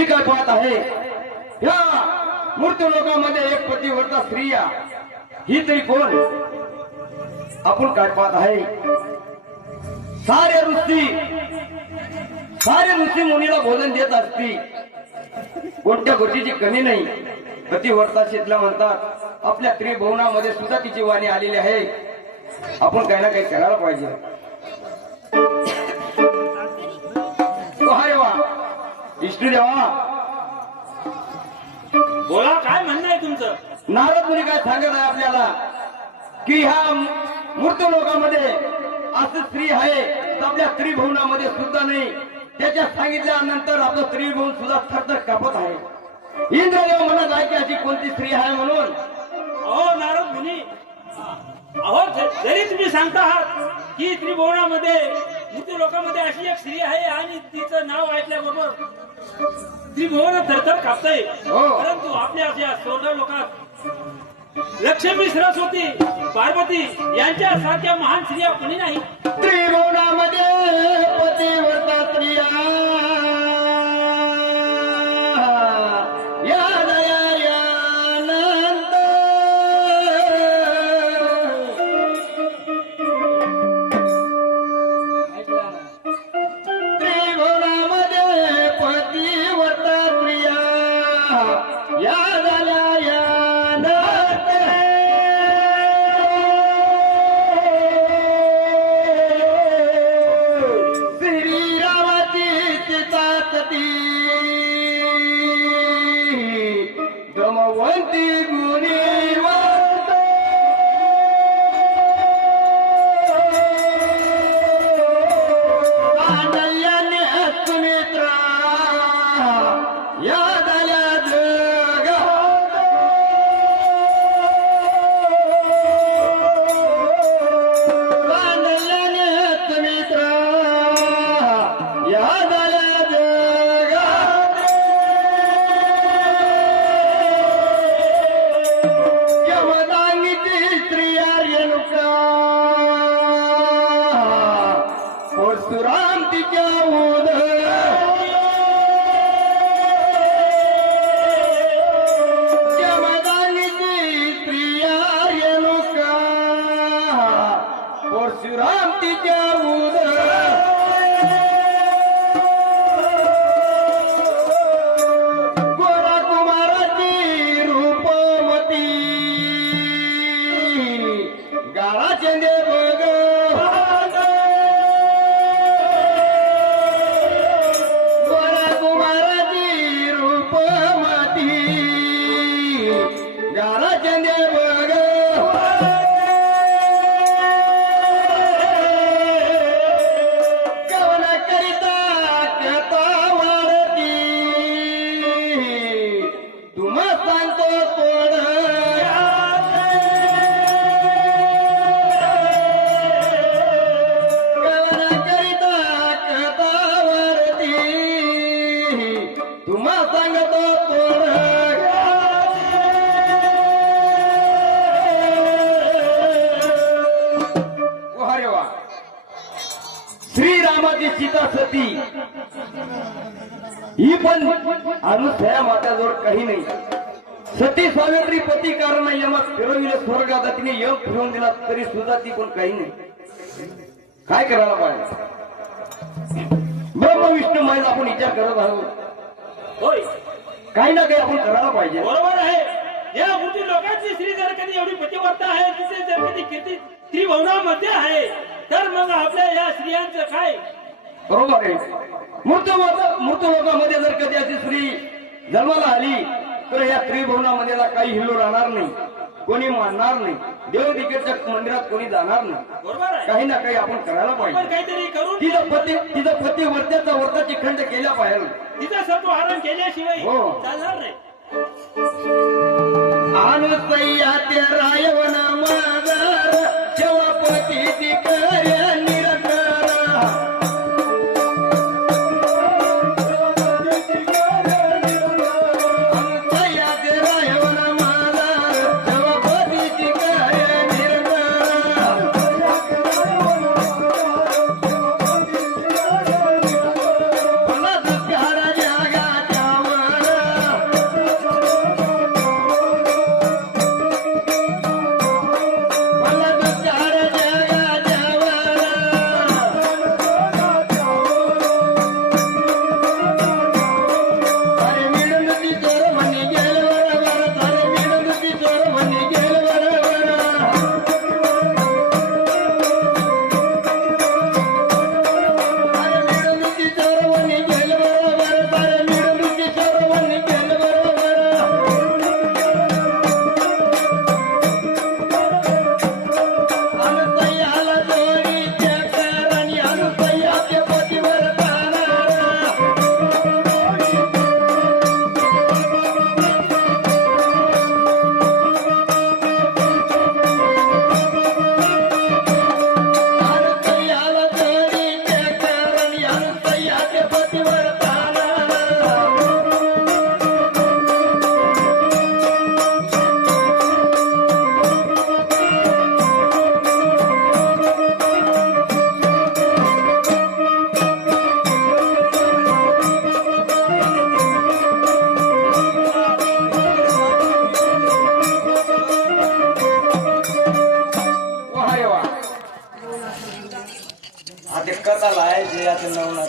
मी काय पाहत आहे या मूर्त लोकांमध्ये एक पतिव्रता स्त्रिया ही तरी कोण? आपण काय पाहत आहे सारे ऋषी मुनीला भोजन देत असती, कोणत्या गोष्टीची कमी नाही. पतिव्रता शीतला म्हणतात आपल्या त्रिभुवनामध्ये सुद्धा तिची वाणी आलेली आहे. आपण काही ना काही करायला पाहिजे. अरे वा विष्णुदेवा, बोला, काय म्हणणं आहे तुमचं? नारद मुनी काय सांगत आहे आपल्याला की ह्या मूर्त लोकांमध्ये असं स्त्री आहे तर आपल्या त्रिभुवनामध्ये सुद्धा नाही. त्याच्या सांगितल्यानंतर आपलं त्रिभुवन सुद्धा थरथर कापत आहे. इंद्रदेव म्हणत आहे की अशी कोणती स्त्री आहे म्हणून. अहो नारद मुनी, अहो जरी तुम्ही सांगता आहात की त्रिभुवनामध्ये मृत्यू लोकांमध्ये अशी एक स्त्री आहे आणि तिचं नाव ऐकल्याबरोबर त्रिभुवन थरथर कापतंय, हो. परंतु आपल्या अशा स्वर्ग लोकात लक्ष्मी सरस्वती पार्वती यांच्या सारख्या महान स्त्रिया कोणी नाही. त्रिभुवनामध्ये पतिव्रता स्त्रिया या दया यानंद. त्रिभुवनामध्ये पतिव्रता स्त्रिया या दया यानंद. श्रीरामाची सीता सती दमवंती गुणीवंत. कांडल्याने सुमित्रा या झाल्या जगात. कांडल्याने सुमित्रा या झाल्या जगात. यमदांगीची स्त्रिया रेणुका परशुराम तिच्या उदर. यमदांगीची स्त्रिया रेणुका परशुराम तिच्या उदर. गोरा कुमाराची रूपवती गाळा चंदे बघ. गोरा कुमाराची रूपवती गाळा चंदे बघ. कवन करिता कथा वाढती तुम्हा सांगतो तोड. कवन करिता कथा वाढती तुम्हा सांगतो तोड. अरे वा, श्रीरामाची सीता सती ही पण अनुसया मात्याजवळ काही नाही. सती सावित्री पती कारण यमात फिरविले स्वर्गात, तिने यम फिरवून दिला तरी सुद्धा ती पण काही नाही. काय करायला पाहिजे? ब्रह्म विष्णू माहिती आपण विचार करत आहोत. होय, काही ना काही आपण करायला पाहिजे. बरोबर आहे. या मूर्ती लोकांची स्त्री जर कधी एवढी पतिव्रता आहे, तिचे जर कधी कीर्ती त्रिभुवनामध्ये आहे, तर मग आपल्या या स्त्रियांचं काय? बरोबर आहे. मूर्त लोकांमध्ये जर कधी अशी स्त्री जन्माला आली तर या त्रिभुवनामध्ये काही हिल्लो राहणार नाही, कोणी मानणार नाही, देव तिकडच्या मंदिरात कोणी जाणार नाही. बरोबर आहे. काही ना काही आपण करायला आपण पाहिजे. काहीतरी करून तिचं पती व्रताची खंड केल्या पाहिजे. तिचा सत्व हरण केल्याशिवाय हो. चालणार नाही. अनुसया ते रायवन मागर शिवपती ती करे निरकर. अनुसया ते रायवन मागर शिवपती ती करे निरकर. मला दुःखार जगाच्यावर काय जे आता नवना